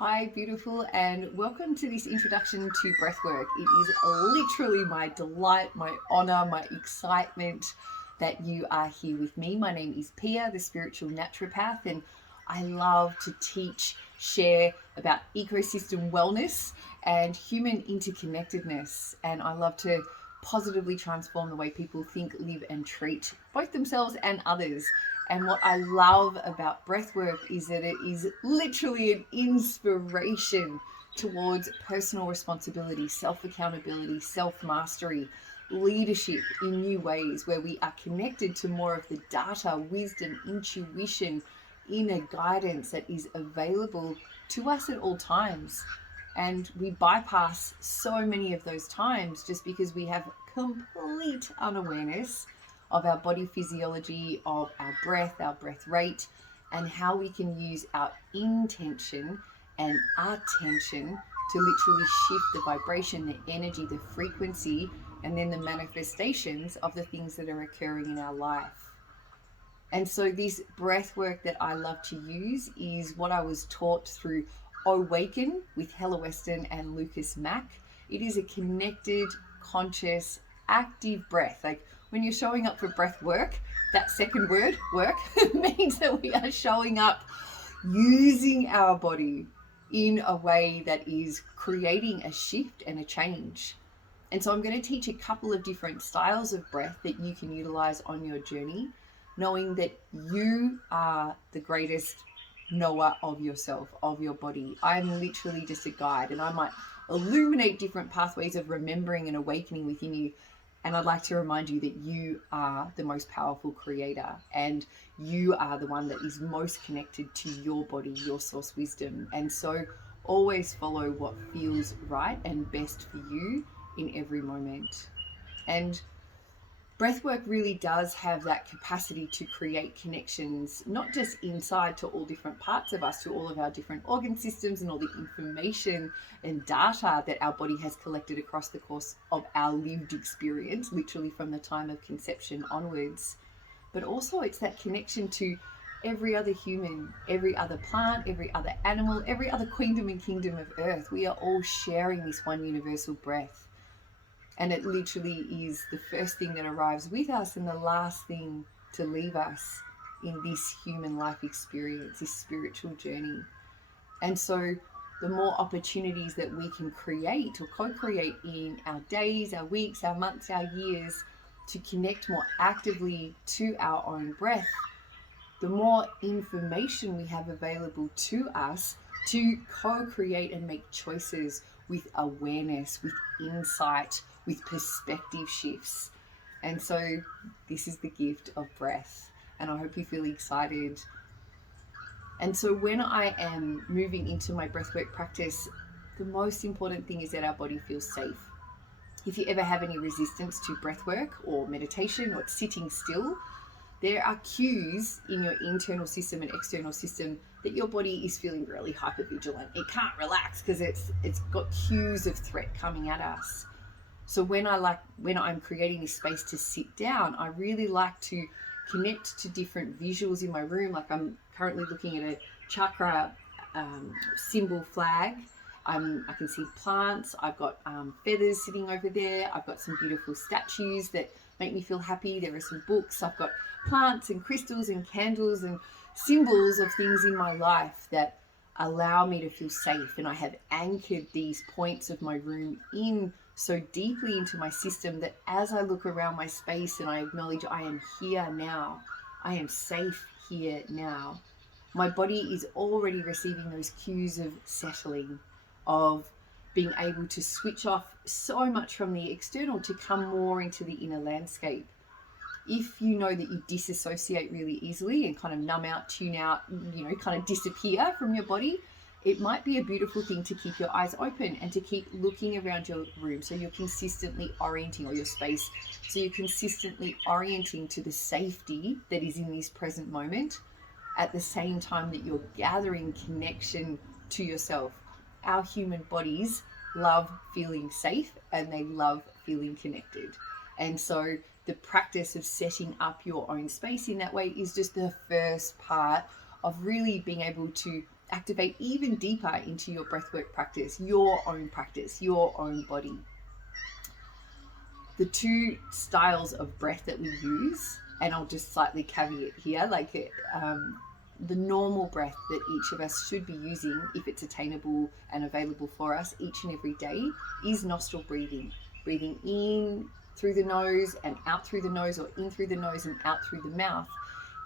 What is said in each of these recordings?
Hi, beautiful, and welcome to this introduction to breathwork. It is literally my delight, my honor, my excitement that you are here with me. My name is Pia, the spiritual naturopath, and I love to teach, share about ecosystem wellness and human interconnectedness. And I love to positively transform the way people think, live, and treat both themselves and others. And what I love about breathwork is that it is literally an inspiration towards personal responsibility, self-accountability, self-mastery, leadership in new ways, where we are connected to more of the data, wisdom, intuition, inner guidance that is available to us at all times. And we bypass so many of those times just because we have complete unawareness of our body physiology, of our breath rate, and how we can use our intention and attention to literally shift the vibration, the energy, the frequency, and then the manifestations of the things that are occurring in our life. And so this breath work that I love to use is what I was taught through Owaken with Helle and Lukis. It is a connected, conscious, active breath. Like when you're showing up for breath work, that second word, work, means that we are showing up using our body in a way that is creating a shift and a change. And so I'm going to teach a couple of different styles of breath that you can utilize on your journey, knowing that you are the greatest knower of yourself, of your body. I'm literally just a guide, and I might illuminate different pathways of remembering and awakening within you. And I'd like to remind you that you are the most powerful creator, and you are the one that is most connected to your body, your source wisdom. And so always follow what feels right and best for you in every moment. And breathwork really does have that capacity to create connections, not just inside to all different parts of us, to all of our different organ systems and all the information and data that our body has collected across the course of our lived experience, literally from the time of conception onwards. But also it's that connection to every other human, every other plant, every other animal, every other queendom and kingdom of earth. We are all sharing this one universal breath. And it literally is the first thing that arrives with us and the last thing to leave us in this human life experience, this spiritual journey. And so the more opportunities that we can create or co-create in our days, our weeks, our months, our years to connect more actively to our own breath, the more information we have available to us to co-create and make choices with awareness, with insight, with perspective shifts. And so this is the gift of breath, and I hope you feel excited. And so when I am moving into my breathwork practice, the most important thing is that our body feels safe. If you ever have any resistance to breathwork or meditation or sitting still, there are cues in your internal system and external system that your body is feeling really hypervigilant. It can't relax because it's got cues of threat coming at us. So when I'm creating this space to sit down, I really like to connect to different visuals in my room. Like I'm currently looking at a chakra symbol flag. I can see plants. I've got feathers sitting over there. I've got some beautiful statues that make me feel happy. There are some books. I've got plants and crystals and candles and symbols of things in my life that allow me to feel safe. And I have anchored these points of my room in so deeply into my system that as I look around my space and I acknowledge I am here now, I am safe here now, my body is already receiving those cues of settling, of being able to switch off so much from the external to come more into the inner landscape. If you know that you disassociate really easily and kind of numb out, tune out, kind of disappear from your body, it might be a beautiful thing to keep your eyes open and to keep looking around your room so you're consistently orienting, or your space, so you're consistently orienting to the safety that is in this present moment at the same time that you're gathering connection to yourself. Our human bodies love feeling safe and they love feeling connected. And so the practice of setting up your own space in that way is just the first part of really being able to activate even deeper into your breathwork practice, your own body. The two styles of breath that we use, and I'll just slightly caveat here, like the normal breath that each of us should be using, if it's attainable and available for us each and every day, is nostril breathing. Breathing in through the nose and out through the nose, or in through the nose and out through the mouth,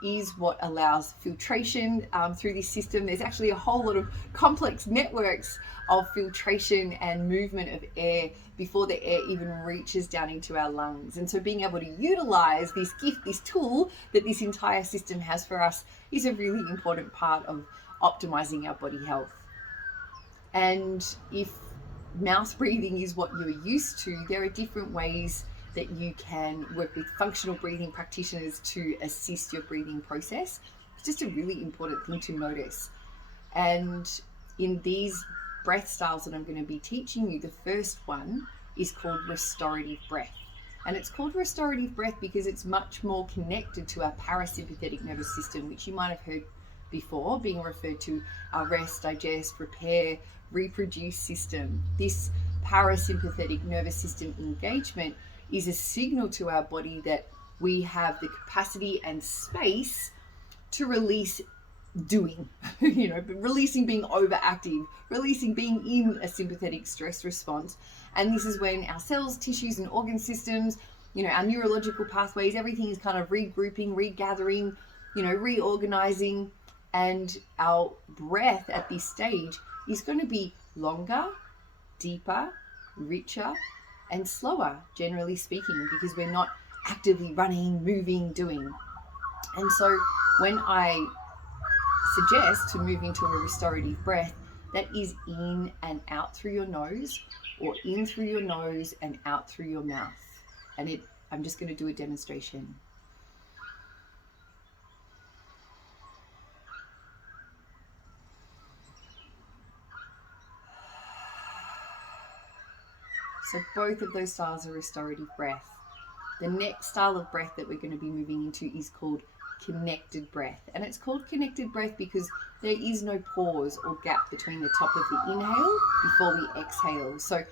is what allows filtration through this system. There's actually a whole lot of complex networks of filtration and movement of air before the air even reaches down into our lungs. And so being able to utilize this gift, this tool that this entire system has for us, is a really important part of optimizing our body health. And if mouth breathing is what you're used to, there are different ways that you can work with functional breathing practitioners to assist your breathing process. It's just a really important thing to notice. And in these breath styles that I'm going to be teaching you, the first one is called restorative breath. And it's called restorative breath because it's much more connected to our parasympathetic nervous system, which you might have heard before being referred to our rest, digest, repair, reproduce system. This parasympathetic nervous system engagement is a signal to our body that we have the capacity and space to release doing, releasing being overactive, releasing being in a sympathetic stress response. And this is when our cells, tissues, and organ systems, our neurological pathways, everything is kind of regrouping, regathering, reorganizing. And our breath at this stage is going to be longer, deeper, richer, and slower, generally speaking, because we're not actively running, moving, doing. And so when I suggest to move into a restorative breath, that is in and out through your nose, or in through your nose and out through your mouth. And I'm just going to do a demonstration. So both of those styles are restorative breath. The next style of breath that we're going to be moving into is called connected breath. And it's called connected breath because there is no pause or gap between the top of the inhale before we exhale. So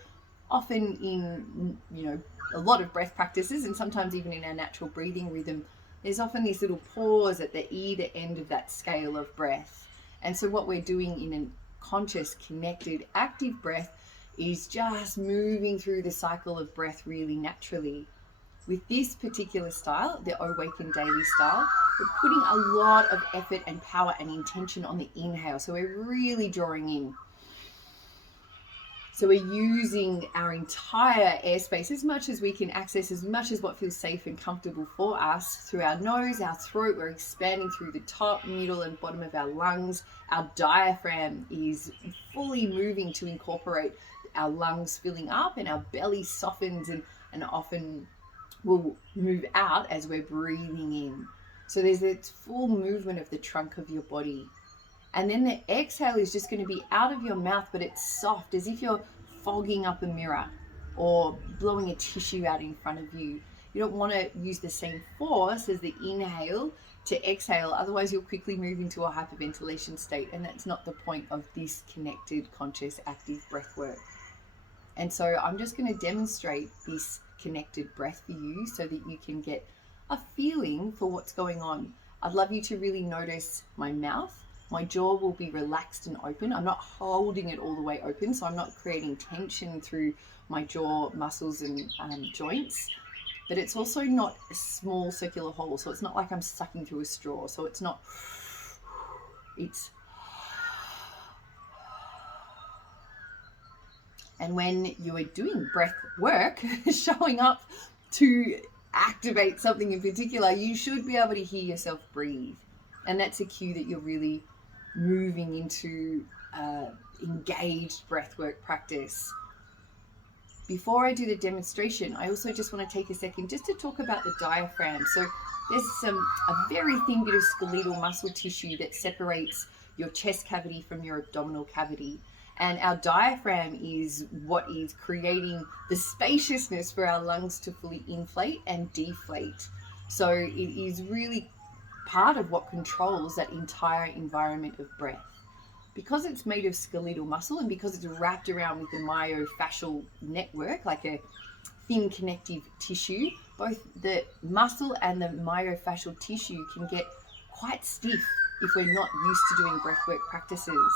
often in, a lot of breath practices, and sometimes even in our natural breathing rhythm, there's often this little pause at the either end of that scale of breath. And so what we're doing in a conscious, connected, active breath is just moving through the cycle of breath really naturally. With this particular style, the Owaken daily style, we're putting a lot of effort and power and intention on the inhale. So we're really drawing in. So we're using our entire airspace as much as we can access, as much as what feels safe and comfortable for us, through our nose, our throat. We're expanding through the top, middle, and bottom of our lungs. Our diaphragm is fully moving to incorporate our lungs filling up, and our belly softens and often will move out as we're breathing in. So there's this full movement of the trunk of your body. And then the exhale is just going to be out of your mouth, but it's soft, as if you're fogging up a mirror or blowing a tissue out in front of you. You don't want to use the same force as the inhale to exhale, otherwise you'll quickly move into a hyperventilation state, and that's not the point of this connected, conscious, active breath work. And so I'm just going to demonstrate this connected breath for you so that you can get a feeling for what's going on. I'd love you to really notice my mouth. My jaw will be relaxed and open. I'm not holding it all the way open, so I'm not creating tension through my jaw muscles and joints. But it's also not a small circular hole, so it's not like I'm sucking through a straw. So it's not, it's. And when you are doing breath work, showing up to activate something in particular, you should be able to hear yourself breathe. And that's a cue that you're really moving into engaged breathwork practice. Before I do the demonstration, I also just want to take a second just to talk about the diaphragm. So there's a very thin bit of skeletal muscle tissue that separates your chest cavity from your abdominal cavity. And our diaphragm is what is creating the spaciousness for our lungs to fully inflate and deflate. So it is really part of what controls that entire environment of breath. because it's made of skeletal muscle and because it's wrapped around with the myofascial network, like a thin connective tissue, both the muscle and the myofascial tissue can get quite stiff if we're not used to doing breathwork practices.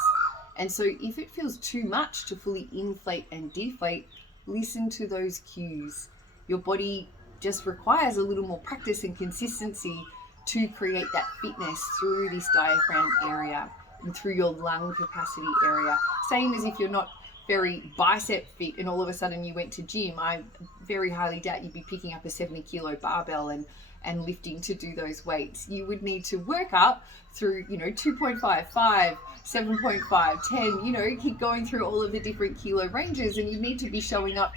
And so if it feels too much to fully inflate and deflate, listen to those cues. Your body just requires a little more practice and consistency to create that fitness through this diaphragm area and through your lung capacity area. Same as if you're not very bicep fit and all of a sudden you went to gym, I very highly doubt you'd be picking up a 70-kilo barbell and lifting to do those weights. You would need to work up through, 2.5, 5, 7.5, 10, keep going through all of the different kilo ranges, and you need to be showing up,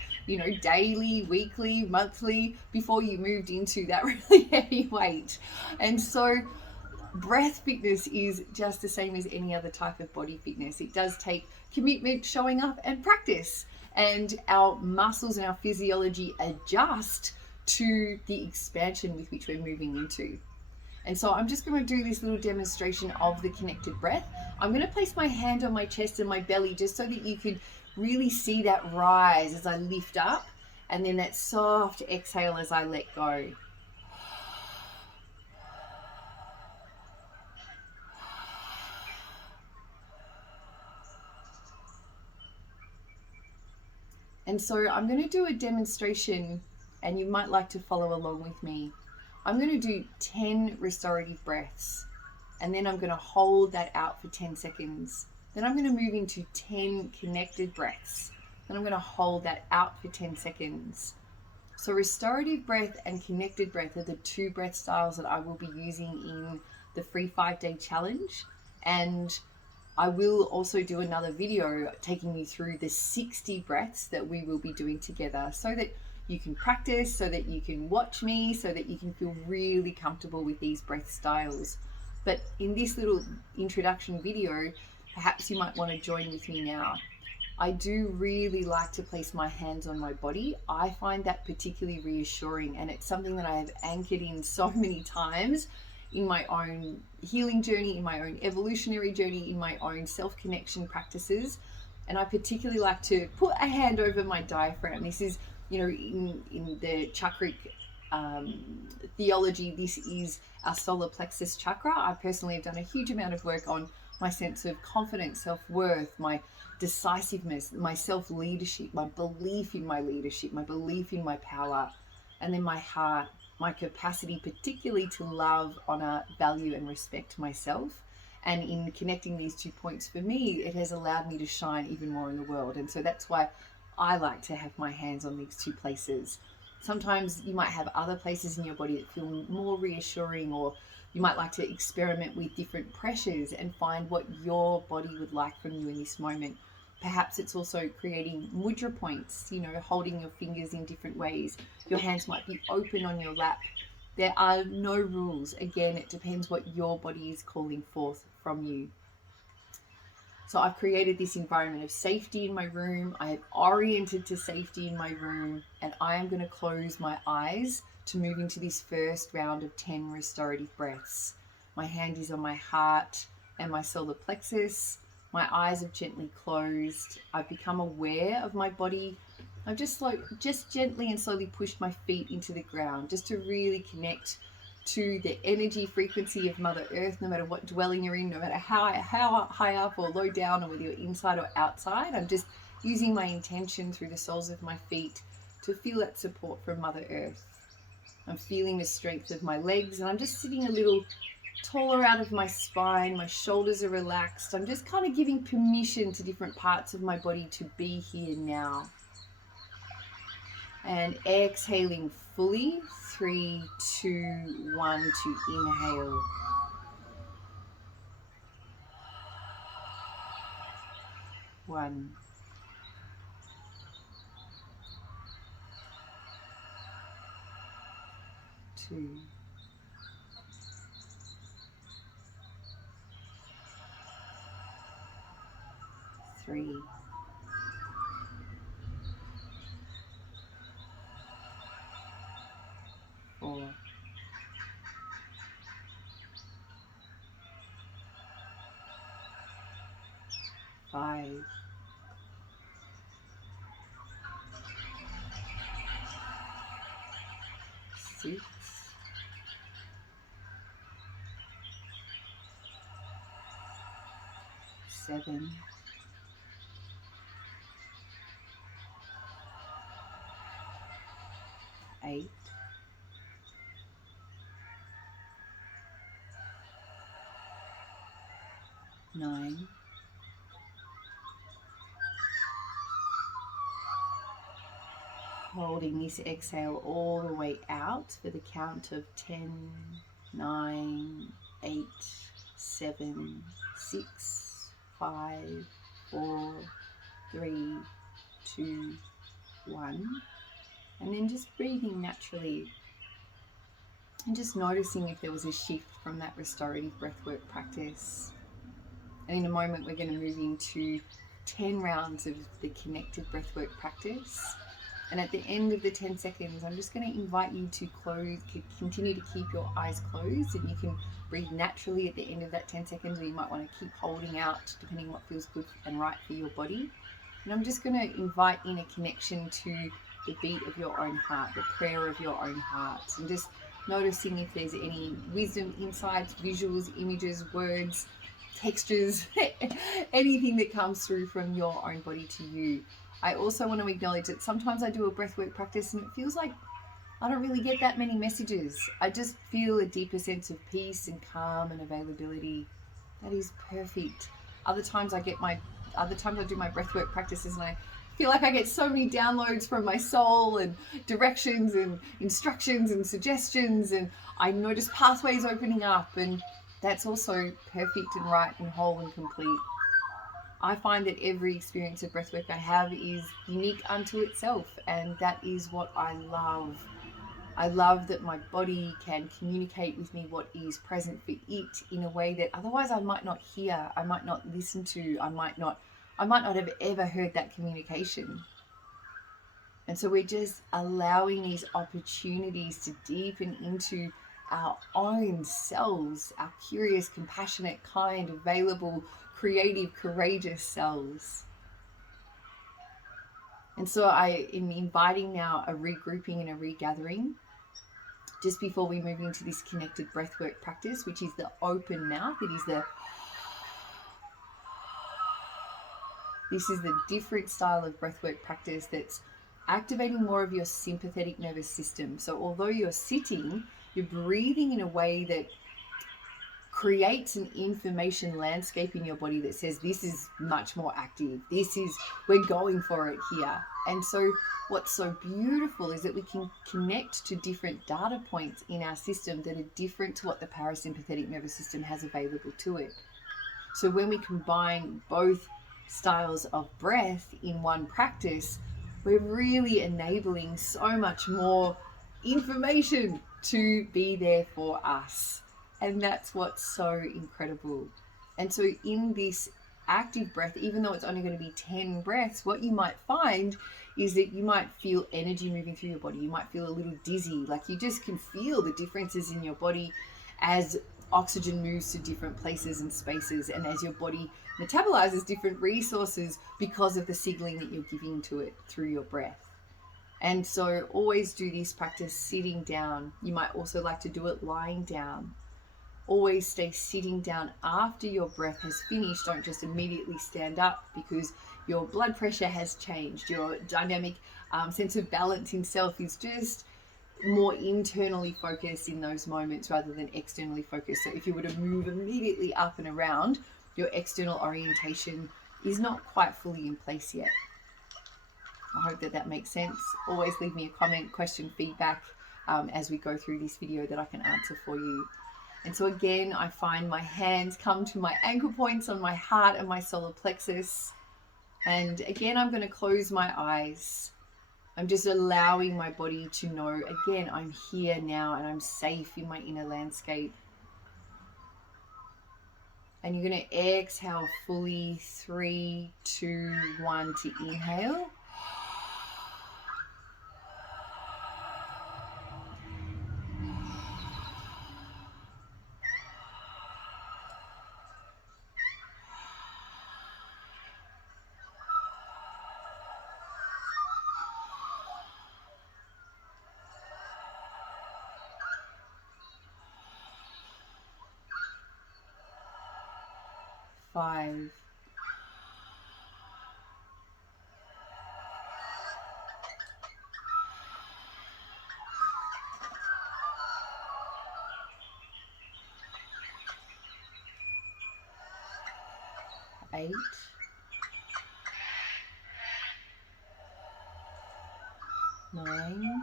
daily, weekly, monthly before you moved into that really heavy weight. And so breath fitness is just the same as any other type of body fitness. It does take commitment, showing up, and practice. And our muscles and our physiology adjust to the expansion with which we're moving into. And so I'm just going to do this little demonstration of the connected breath. I'm going to place my hand on my chest and my belly just so that you could really see that rise as I lift up, and then that soft exhale as I let go. And so I'm going to do a demonstration, and you might like to follow along with me. I'm going to do 10 restorative breaths, and then I'm going to hold that out for 10 seconds. Then I'm going to move into 10 connected breaths. Then I'm going to hold that out for 10 seconds. So restorative breath and connected breath are the two breath styles that I will be using in the free 5-day challenge. And I will also do another video taking you through the 60 breaths that we will be doing together, so that you can practice, so that you can watch me, so that you can feel really comfortable with these breath styles. But in this little introduction video, perhaps you might want to join with me now. I do really like to place my hands on my body. I find that particularly reassuring, and it's something that I have anchored in so many times in my own healing journey, in my own evolutionary journey, in my own self-connection practices. And I particularly like to put a hand over my diaphragm. This is, in the chakric theology, this is our solar plexus chakra. I personally have done a huge amount of work on my sense of confidence, self-worth, my decisiveness, my self-leadership, my belief in my leadership, my belief in my power, and then my heart, my capacity particularly to love, honor, value, and respect myself. And in connecting these 2 points, for me, it has allowed me to shine even more in the world. And so that's why I like to have my hands on these 2 places. Sometimes you might have other places in your body that feel more reassuring, or you might like to experiment with different pressures and find what your body would like from you in this moment. Perhaps it's also creating mudra points, holding your fingers in different ways. Your hands might be open on your lap. There are no rules. Again, it depends what your body is calling forth from you. So I've created this environment of safety in my room. I have oriented to safety in my room, and I am going to close my eyes to move into this first round of 10 restorative breaths. My hand is on my heart and my solar plexus. My eyes have gently closed. I've become aware of my body. I've just gently and slowly pushed my feet into the ground, just to really connect to the energy frequency of Mother Earth, no matter what dwelling you're in, no matter how high up or low down, or whether you're inside or outside. I'm just using my intention through the soles of my feet to feel that support from Mother Earth. I'm feeling the strength of my legs, and I'm just sitting a little taller out of my spine. My shoulders are relaxed. I'm just kind of giving permission to different parts of my body to be here now. And exhaling fully, 3, 2, 1 to inhale. One. 2. 3. 4. 5. 5, 6, 7, 8, 9, holding this exhale all the way out for the count of 10, 9, 8, 7, 6, 5, 4, 3, 2, 1. And then just breathing naturally and just noticing if there was a shift from that restorative breathwork practice. And in a moment, we're going to move into 10 rounds of the connected breathwork practice. And at the end of the 10 seconds, I'm just going to invite you to continue to keep your eyes closed, and you can breathe naturally at the end of that 10 seconds, or you might want to keep holding out depending on what feels good and right for your body. And I'm just going to invite in a connection to the beat of your own heart, the prayer of your own heart, and just noticing if there's any wisdom, insights, visuals, images, words, textures, anything that comes through from your own body to you. I also want to acknowledge that sometimes I do a breathwork practice and it feels like I don't really get that many messages. I just feel a deeper sense of peace and calm and availability. That is perfect. Other times I do my breathwork practices and I feel like I get so many downloads from my soul and directions and instructions and suggestions, and I notice pathways opening up, and that's also perfect and right and whole and complete. I find that every experience of breathwork I have is unique unto itself, and that is what I love. I love that my body can communicate with me what is present for it in a way that otherwise I might not hear, I might not listen to, I might not have ever heard that communication. And so we're just allowing these opportunities to deepen into our own selves, our curious, compassionate, kind, available, creative, courageous selves. And so I am inviting now a regrouping and a regathering just before we move into this connected breathwork practice, which is the open mouth. This is the different style of breathwork practice that's activating more of your sympathetic nervous system. So although you're sitting, you're breathing in a way that creates an information landscape in your body that says this is much more active. We're going for it here. And so what's so beautiful is that we can connect to different data points in our system that are different to what the parasympathetic nervous system has available to it. So when we combine both styles of breath in one practice, we're really enabling so much more information to be there for us. And that's what's so incredible. And so in this active breath, even though it's only going to be 10 breaths, what you might find is that you might feel energy moving through your body. You might feel a little dizzy, like you just can feel the differences in your body as oxygen moves to different places and spaces, and as your body metabolizes different resources because of the signaling that you're giving to it through your breath. And so always do this practice sitting down. You might also like to do it lying down. Always stay sitting down after your breath has finished. Don't just immediately stand up, because your blood pressure has changed. Your dynamic sense of balance in self is just more internally focused in those moments rather than externally focused. So if you were to move immediately up and around, your external orientation is not quite fully in place yet. I hope that makes sense. Always leave me a comment, question, feedback as we go through this video that I can answer for you. And so again, I find my hands come to my ankle points on my heart and my solar plexus. And again, I'm going to close my eyes. I'm just allowing my body to know, again, I'm here now and I'm safe in my inner landscape. And you're going to exhale fully, 3, 2, 1 to inhale. 5, 8, 9,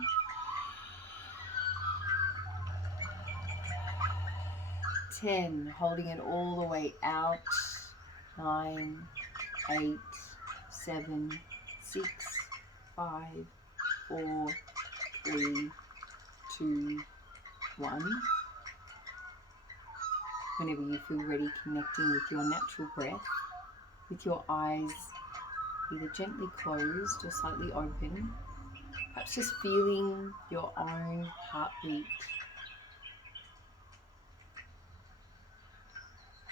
10, holding it all the way out. 9, 8, 7, 6, 5, 4, 3, 2, 1. Whenever you feel ready, connecting with your natural breath, with your eyes either gently closed or slightly open, perhaps just feeling your own heartbeat.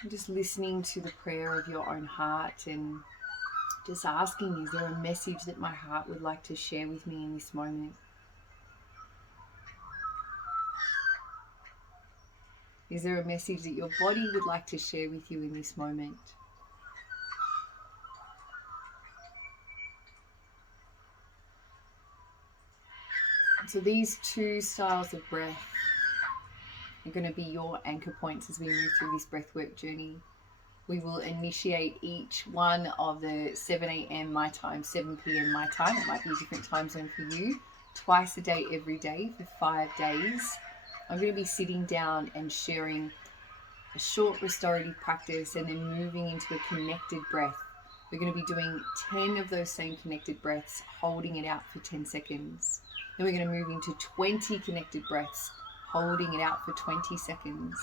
And just listening to the prayer of your own heart and just asking, is there a message that my heart would like to share with me in this moment? Is there a message that your body would like to share with you in this moment? So these two styles of breath are going to be your anchor points as we move through this breathwork journey. We will initiate each one of the 7 a.m. my time, 7 p.m. my time. It might be a different time zone for you. Twice a day, every day for 5 days. I'm going to be sitting down and sharing a short restorative practice and then moving into a connected breath. We're going to be doing 10 of those same connected breaths, holding it out for 10 seconds. Then we're going to move into 20 connected breaths, holding it out for 20 seconds.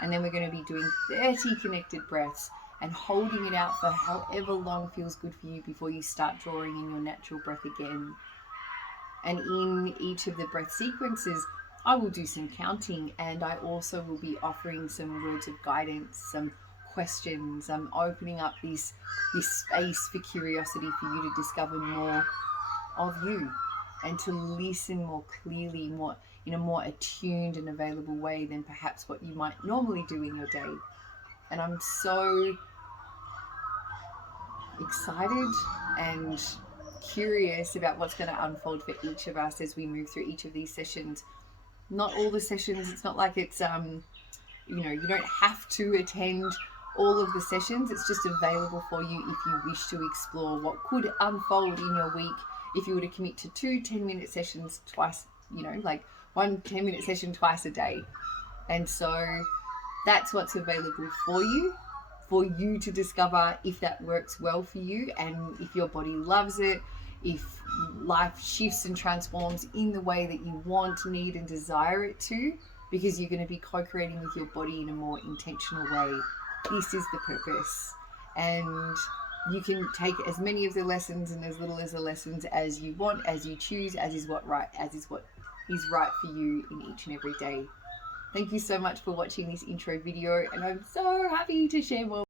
And then we're going to be doing 30 connected breaths and holding it out for however long feels good for you before you start drawing in your natural breath again. And in each of the breath sequences, I will do some counting, and I also will be offering some words of guidance, some questions. I'm opening up this space for curiosity for you to discover more of you and to listen more clearly, more in a more attuned and available way than perhaps what you might normally do in your day. And I'm so excited and curious about what's going to unfold for each of us as we move through each of these sessions. Not all the sessions, it's not like it's you don't have to attend all of the sessions. It's just available for you if you wish to explore what could unfold in your week if you were to commit to 2 10-minute sessions twice, like 1 10-minute session twice a day. And so that's what's available for you to discover if that works well for you, and if your body loves it, if life shifts and transforms in the way that you want, need, and desire it to, because you're going to be co-creating with your body in a more intentional way. This is the purpose. And you can take as many of the lessons and as little as the lessons as you want, as you choose, as is what is right for you in each and every day. Thank you so much for watching this intro video, and I'm so happy to share more